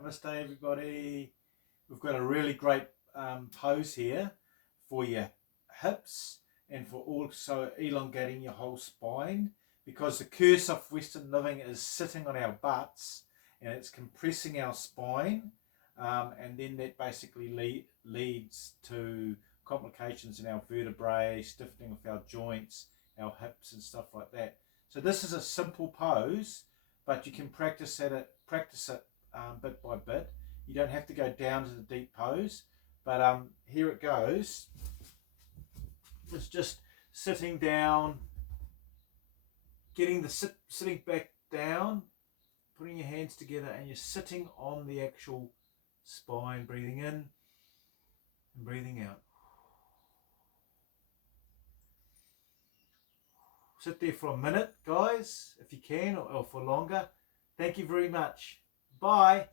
Namaste everybody. We've got a really great pose here for your hips and for also elongating your whole spine, because the curse of Western living is sitting on our butts and it's compressing our spine, and then that basically leads to complications in our vertebrae, stiffening of our joints, our hips and stuff like that. So this is a simple pose, but you can practice it bit by bit. You don't have to go down to the deep pose, but here it goes. It's just sitting down, getting the sitting back down, putting your hands together, and you're sitting on the actual spine, breathing in and breathing out. Sit there for a minute, guys, if you can, or for longer. Thank you very much. Bye.